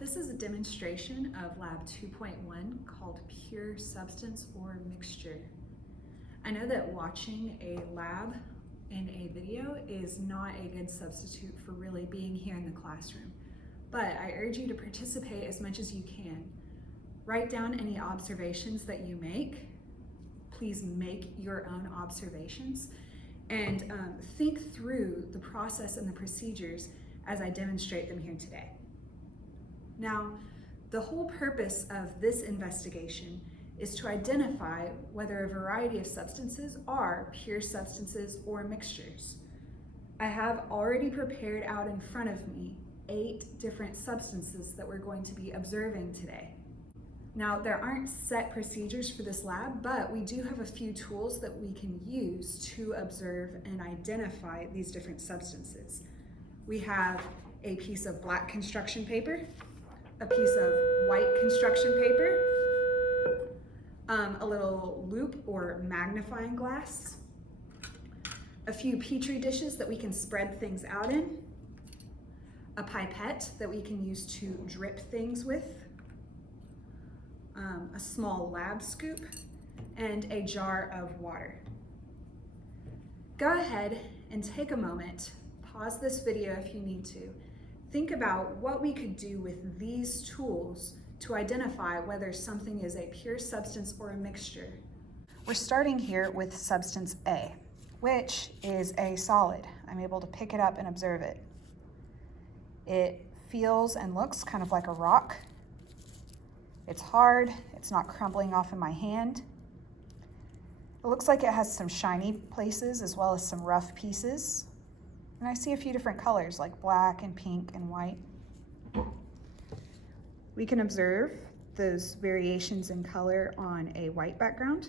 This is a demonstration of Lab 2.1 called Pure Substance or Mixture. I know that watching a lab in a video is not a good substitute for really being here in the classroom, but I urge you to participate as much as you can. Write down any observations that you make. Please make your own observations and think through the process and the procedures as I demonstrate them here today. Now, the whole purpose of this investigation is to identify whether a variety of substances are pure substances or mixtures. I have already prepared out in front of me 8 different substances that we're going to be observing today. Now, there aren't set procedures for this lab, but we do have a few tools that we can use to observe and identify these different substances. We have a piece of black construction paper, a piece of white construction paper, a little loupe or magnifying glass, a few petri dishes that we can spread things out in, a pipette that we can use to drip things with, a small lab scoop, and a jar of water. Go ahead and take a moment, pause this video if you need to. Think about what we could do with these tools to identify whether something is a pure substance or a mixture. We're starting here with substance A, which is a solid. I'm able to pick it up and observe it. It feels and looks kind of like a rock. It's hard, it's not crumbling off in my hand. It looks like it has some shiny places as well as some rough pieces. And I see a few different colors like black and pink and white. We can observe those variations in color on a white background.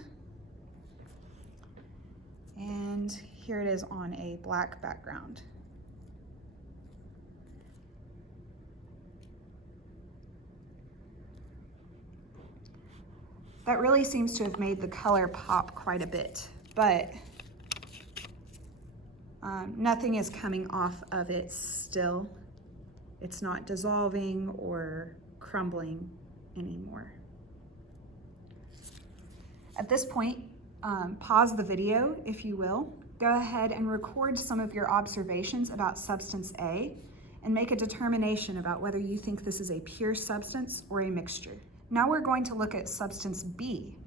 And here it is on a black background. That really seems to have made the color pop quite a bit, but nothing is coming off of it still. It's not dissolving or crumbling anymore. At this point, pause the video if you will. Go ahead and record some of your observations about substance A and make a determination about whether you think this is a pure substance or a mixture. Now we're going to look at substance B.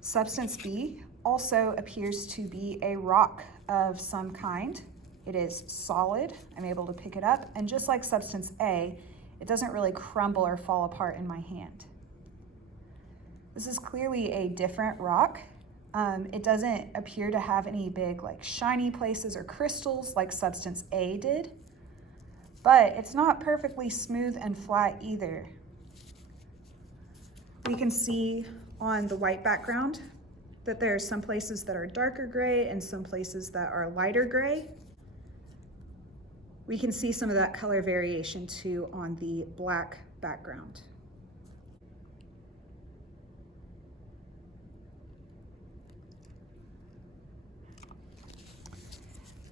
Substance B also appears to be a rock of some kind. It is solid, I'm able to pick it up, and just like substance A, it doesn't really crumble or fall apart in my hand. This is clearly a different rock. It doesn't appear to have any big shiny places or crystals like substance A did, but it's not perfectly smooth and flat either. We can see on the white background that there are some places that are darker gray and some places that are lighter gray. We can see some of that color variation too on the black background.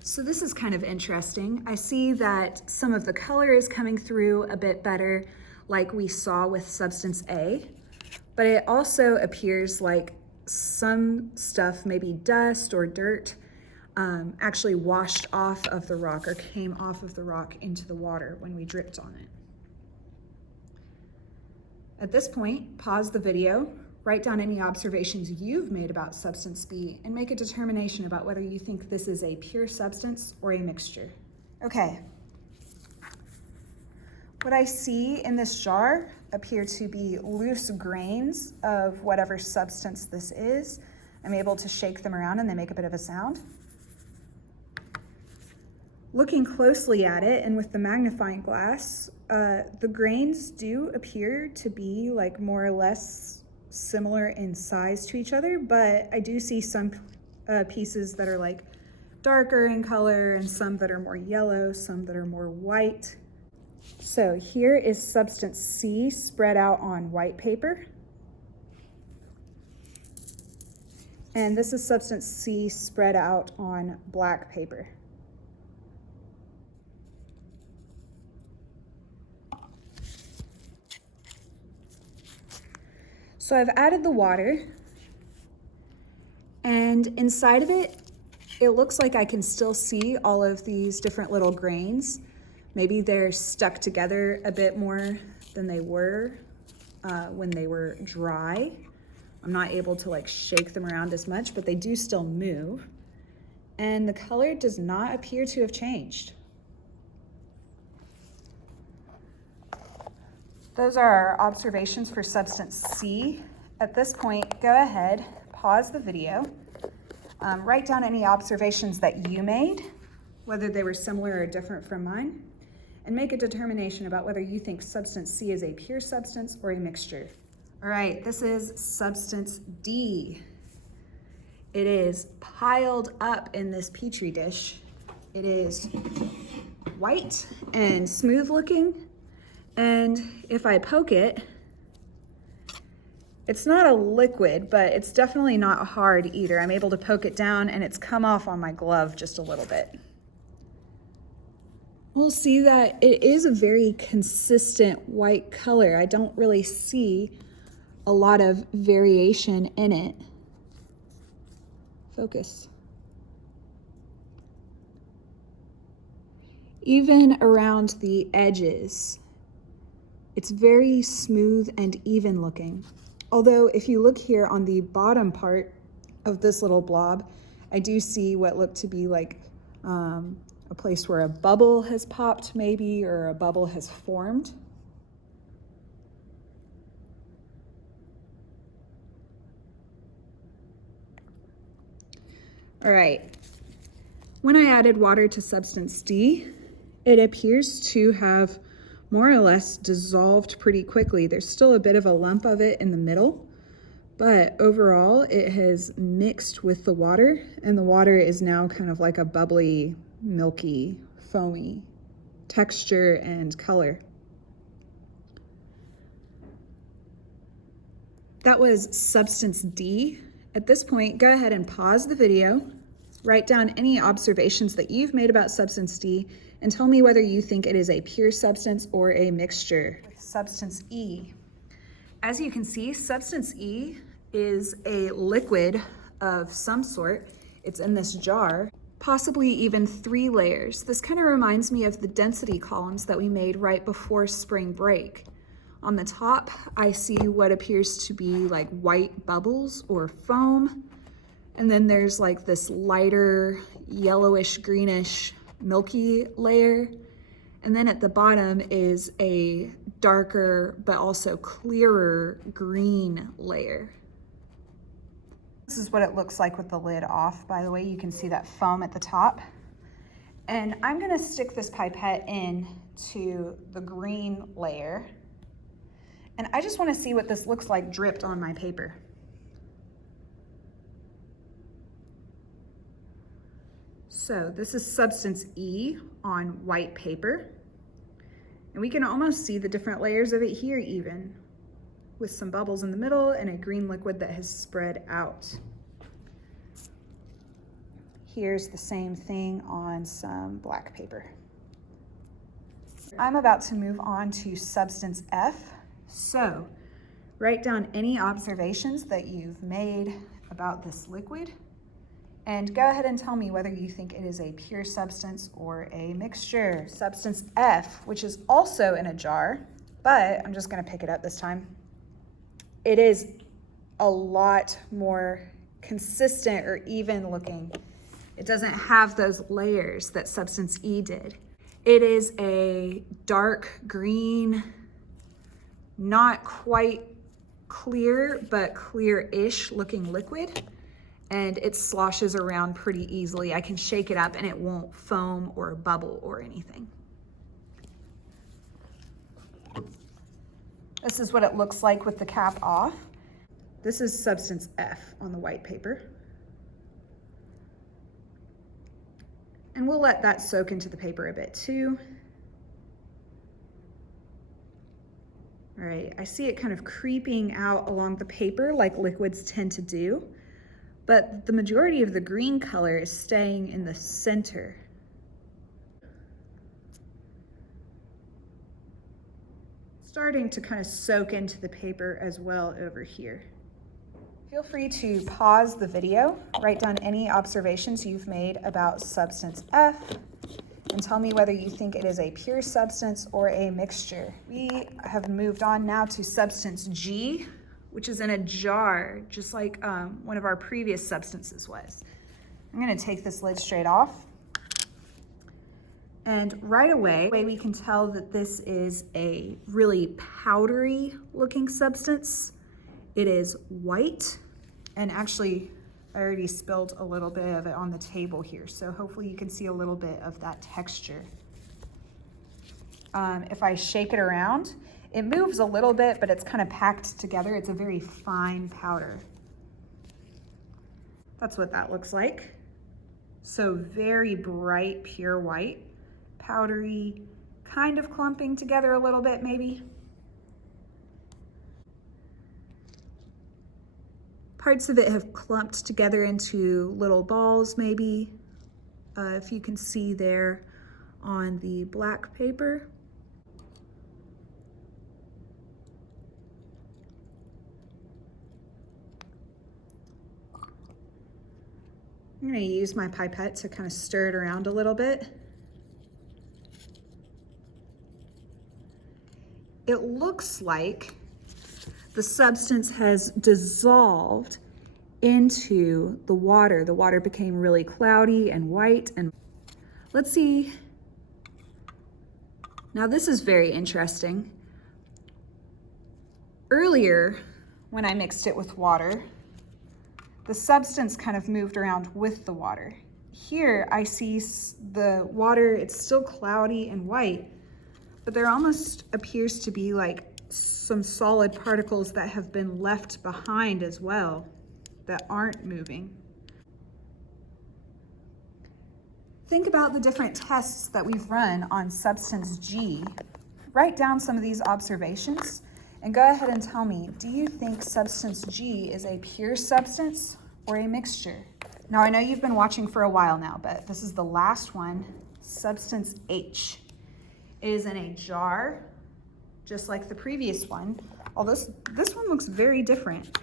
So this is kind of interesting. I see that some of the color is coming through a bit better like we saw with substance A, but it also appears like some stuff, maybe dust or dirt, actually washed off of the rock or came off of the rock into the water when we dripped on it. At this point, pause the video, write down any observations you've made about substance B, and make a determination about whether you think this is a pure substance or a mixture. Okay. What I see in this jar appear to be loose grains of whatever substance this is. I'm able to shake them around and they make a bit of a sound. Looking closely at it and with the magnifying glass, the grains do appear to be more or less similar in size to each other, but I do see some pieces that are darker in color and some that are more yellow, some that are more white. So here is substance C spread out on white paper. And this is substance C spread out on black paper. So I've added the water, and inside of it, it looks like I can still see all of these different little grains. Maybe they're stuck together a bit more than they were when they were dry. I'm not able to like shake them around as much, but they do still move. And the color does not appear to have changed. Those are our observations for substance C. At this point, go ahead, pause the video, write down any observations that you made, whether they were similar or different from mine, and make a determination about whether you think substance C is a pure substance or a mixture. All right, this is substance D. It is piled up in this Petri dish. It is white and smooth looking. And if I poke it, it's not a liquid, but it's definitely not hard either. I'm able to poke it down and it's come off on my glove just a little bit. We'll see that it is a very consistent white color. I don't really see a lot of variation in it. Focus. Even around the edges, it's very smooth and even looking. Although if you look here on the bottom part of this little blob, I do see what looked to be like a place where a bubble has popped maybe, or a bubble has formed. All right, when I added water to substance D, it appears to have more or less dissolved pretty quickly. There's still a bit of a lump of it in the middle, but overall it has mixed with the water, and the water is now kind of like a bubbly, milky, foamy texture and color. That was substance D. At this point, go ahead and pause the video, write down any observations that you've made about substance D, and tell me whether you think it is a pure substance or a mixture. With substance E. As you can see, substance E is a liquid of some sort. It's in this jar, possibly even 3 layers. This kind of reminds me of the density columns that we made right before spring break. On the top, I see what appears to be like white bubbles or foam. And then there's like this lighter yellowish, greenish, milky layer. And then at the bottom is a darker, but also clearer green layer. This is what it looks like with the lid off. By the way, you can see that foam at the top. And I'm gonna stick this pipette in to the green layer. And I just want to see what this looks like dripped on my paper. So this is substance E on white paper. And we can almost see the different layers of it here even, with some bubbles in the middle and a green liquid that has spread out. Here's the same thing on some black paper. I'm about to move on to substance F. So, write down any observations that you've made about this liquid, and go ahead and tell me whether you think it is a pure substance or a mixture. Substance F, which is also in a jar, but I'm just gonna pick it up this time. It is a lot more consistent or even looking. It doesn't have those layers that substance E did. It is a dark green, not quite clear, but clear-ish looking liquid, and it sloshes around pretty easily. I can shake it up and it won't foam or bubble or anything. This is what it looks like with the cap off. This is substance F on the white paper. And we'll let that soak into the paper a bit too. All right, I see it kind of creeping out along the paper like liquids tend to do, but the majority of the green color is staying in the center. starting to kind of soak into the paper as well over here. Feel free to pause the video, write down any observations you've made about substance F, and tell me whether you think it is a pure substance or a mixture. We have moved on now to substance G, which is in a jar, just like one of our previous substances was. I'm gonna take this lid straight off. And right away, we can tell that this is a really powdery looking substance. It is white, and actually, I already spilled a little bit of it on the table here, so hopefully you can see a little bit of that texture. If I shake it around, it moves a little bit, but it's kind of packed together. It's a very fine powder. That's what that looks like. So very bright, pure white, powdery, kind of clumping together a little bit maybe. Parts of it have clumped together into little balls maybe, if you can see there on the black paper. I'm going to use my pipette to kind of stir it around a little bit. It looks like the substance has dissolved into the water. The water became really cloudy and white. And let's see. Now this is very interesting. Earlier, when I mixed it with water, the substance kind of moved around with the water. Here I see the water, it's still cloudy and white, but there almost appears to be like some solid particles that have been left behind as well that aren't moving. Think about the different tests that we've run on substance G. Write down some of these observations and go ahead and tell me, do you think substance G is a pure substance or a mixture? Now I know you've been watching for a while now, but this is the last one, substance H. It is in a jar, just like the previous one, although this one looks very different.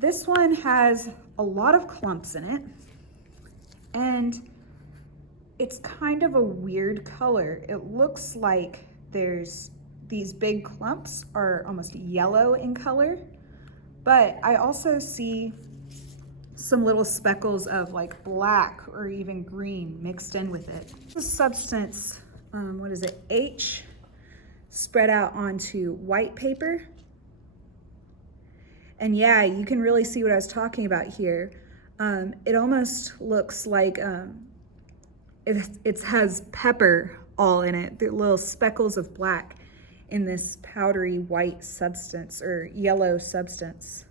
This one has a lot of clumps in it, and it's kind of a weird color. It looks like there's these big clumps are almost yellow in color, but I also see some little speckles of like black or even green mixed in with it. This substance, what is it, H, spread out onto white paper. And yeah, you can really see what I was talking about here. It almost looks like it has pepper all in it, the little speckles of black in this powdery white substance or yellow substance.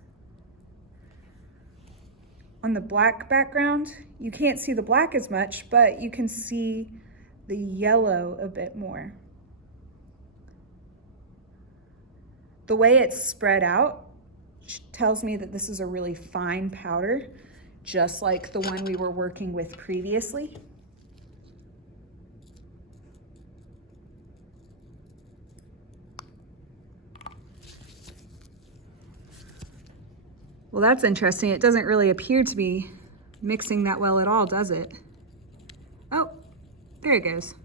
On the black background, you can't see the black as much, but you can see the yellow a bit more. The way it's spread out tells me that this is a really fine powder, just like the one we were working with previously. Well, that's interesting. It doesn't really appear to be mixing that well at all, does it? Oh, there it goes.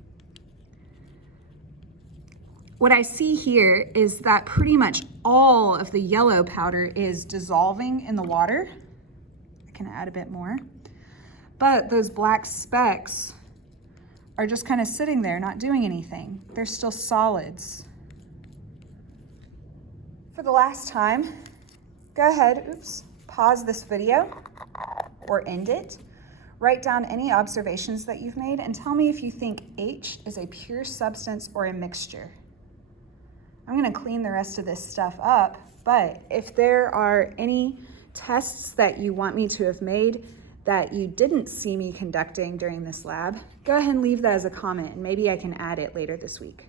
What I see here is that pretty much all of the yellow powder is dissolving in the water. I can add a bit more. But those black specks are just kind of sitting there, not doing anything. They're still solids. For the last time, go ahead, pause this video or end it. Write down any observations that you've made and tell me if you think H is a pure substance or a mixture. I'm gonna clean the rest of this stuff up, but if there are any tests that you want me to have made that you didn't see me conducting during this lab, go ahead and leave that as a comment and maybe I can add it later this week.